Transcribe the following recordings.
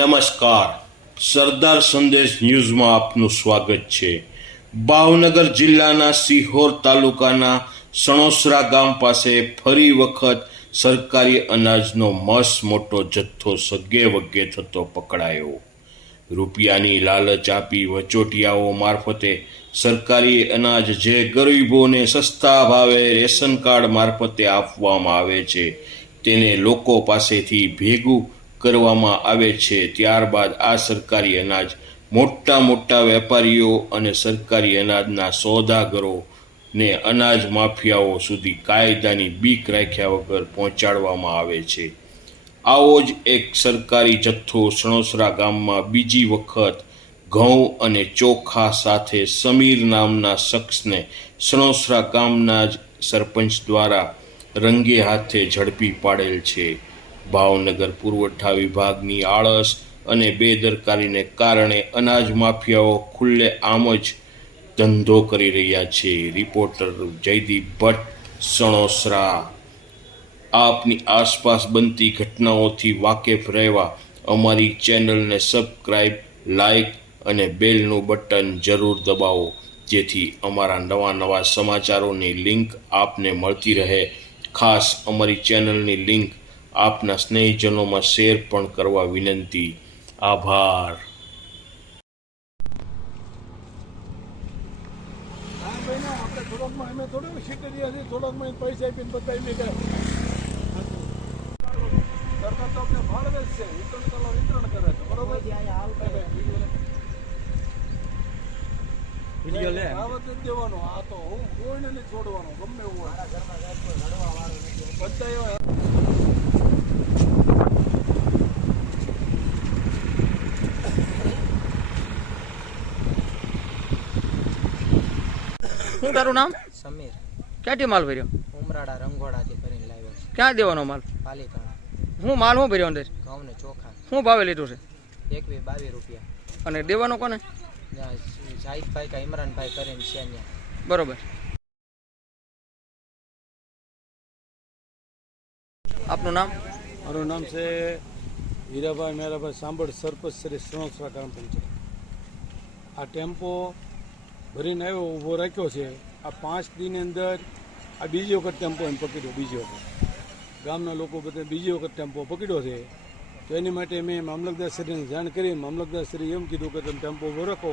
નમસ્કાર, સરદાર સંદેશ ન્યૂઝમાં આપનું સ્વાગત છે। ભાવનગર જિલ્લાના સિહોર તાલુકાના સણોસરા ગામ પાસે ફરી વખત સરકારી અનાજનો મસ્ત મોટો જથ્થો સગે વગે થતો પકડાયો। રૂપિયાની લાલચ આપી વચોટિયાઓ મારફતે સરકારી અનાજ જે ગરીબોને સસ્તા ભાવે રેશન કાર્ડ મારફતે આપવામાં આવે છે તેને લોકો પાસેથી ભેગું કરવામાં આવે છે। ત્યારબાદ આ સરકારી અનાજ મોટા મોટા વેપારીઓ અને સરકારી અનાજના સોદાગરોને અનાજ માફિયાઓ સુધી કાયદાની બીક રાખ્યા વગર પહોંચાડવામાં આવે છે। આવો જ એક સરકારી જથ્થો સણોસરા ગામમાં બીજી વખત ઘઉં અને ચોખા સાથે સમીર નામના શખ્સને સણોસરા ગામના જ સરપંચ દ્વારા રંગે હાથે ઝડપી પાડેલ છે। ભાવનગર પુરવઠા વિભાગની આળસ અને બેદરકારીને કારણે અનાજ માફિયાઓ ખુલ્લે આમ જ ધંધો કરી રહ્યા છે। રિપોર્ટર જયદીપ ભટ્ટ, સણોસરા। આપની આસપાસ બનતી ઘટનાઓથી વાકેફ રહેવા અમારી ચેનલને સબસ્ક્રાઈબ, લાઈક અને બેલનું બટન જરૂર દબાવો, જેથી અમારા નવા સમાચારોની લિંક આપને મળતી રહે। ખાસ અમારી ચેનલની લિંક આપના સ્નેહીજનોમાં શેર પણ કરવા વિનંતી। આભાર। પૈસા આપીને બતાવી સરકાર તો આપણે ફાળવે જ છે, વિતરણ કરે છે, બરોબર? વિડીયો લે આવત જ દેવાનો, આ તો હું કોઈને નહીં છોડવાનો, ગમે એવું હોય બધા એવા। શું તારું નામ? સમીર। ક્યાંથી માલ ભર્યો? ઉમરાડા રંગોડાથી ભરીને લાવ્યો છે। ક્યાં દેવાનો માલ? પાલીતાણા। હું માલ શું ભર્યો અંદર? ઘઉં ને ચોખા। શું ભાવે લીધું છે? 21-22 રૂપિયા। અને દેવાનો કોને? જાહિદભાઈ કા ઇમરાનભાઈ કરીને છે અહીંયા। બરોબર। આપનું નામ? મારું નામ છે હીરાભાઈ મેરાભાઈ સાંભળ, સરપંચ શ્રી સણોસરા ગ્રામ પંચાયત। આ ટેમ્પો ભરીને આવ્યો, ઊભો રાખ્યો છે। આ 5 દિનની અંદર આ બીજી વખત ટેમ્પો એમ પકડ્યો, બીજી વખત ગામના લોકો બધા બીજી વખત ટેમ્પો પકડ્યો છે। તો એની માટે મેં મામલતદારશ્રીને જાણ કરી। મામલતદારશ્રી એમ કીધું કે તમે ટેમ્પો ઊભો રાખો,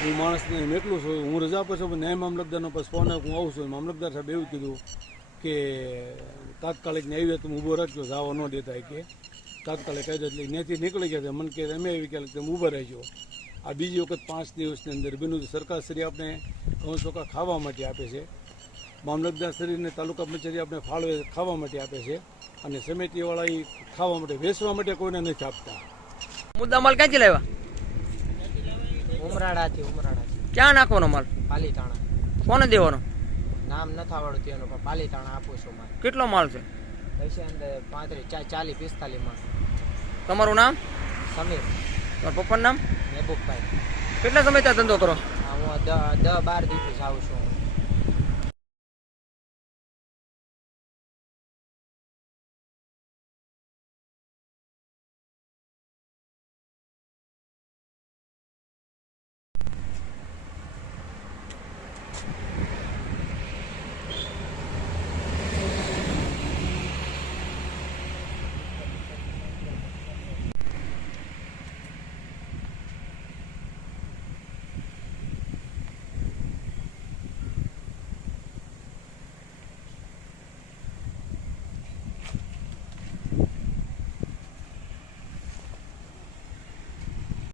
હું માણસને મેકલું છું, હું રજા પર છું, ન્યાય મામલતદારનો પછી ફોન હું આવું છું। મામલતદાર સાહેબ એવું કીધું કે તાત્કાલિક ન્યાય તમે ઊભો રાખજો, જવા ન દેતા કે તાત્કાલિક કાયદો, એટલે ત્યાંથી નીકળી ગયા છે। મને કે અમે એવી કે તમે ઊભા રહેજો। આ બીજી વખત 5 દિવસની અંદર બન્યું। સરકારશ્રી આપણે ઘઉં ચોખા ખાવા માટે આપે છે, મામલતદારશ્રીને તાલુકા પંચાયત આપણે ફાળવે ખાવા માટે આપે છે, અને સમિતિવાળા એ ખાવા માટે, વેચવા માટે કોઈને નથી આપતા। મુદ્દા માલ ક્યાંથી લાવ્યા? ઉમરાડાથી। ક્યાં નાખવાનો માલ? પાલીતાણા। કોને દેવાનો? નામ નથી આવડતું એનું, પણ પાલીતાણા આપું છું મારે। કેટલો માલ છે? પૈસા અંદર 35-40-45 માં। તમારું નામ? સમીર। તમારા પપ્પાનું નામ? મહેબૂબભાઈ। કેટલા સમયથી ધંધો કરો? હું 10-12 દિવસથી આવું છું।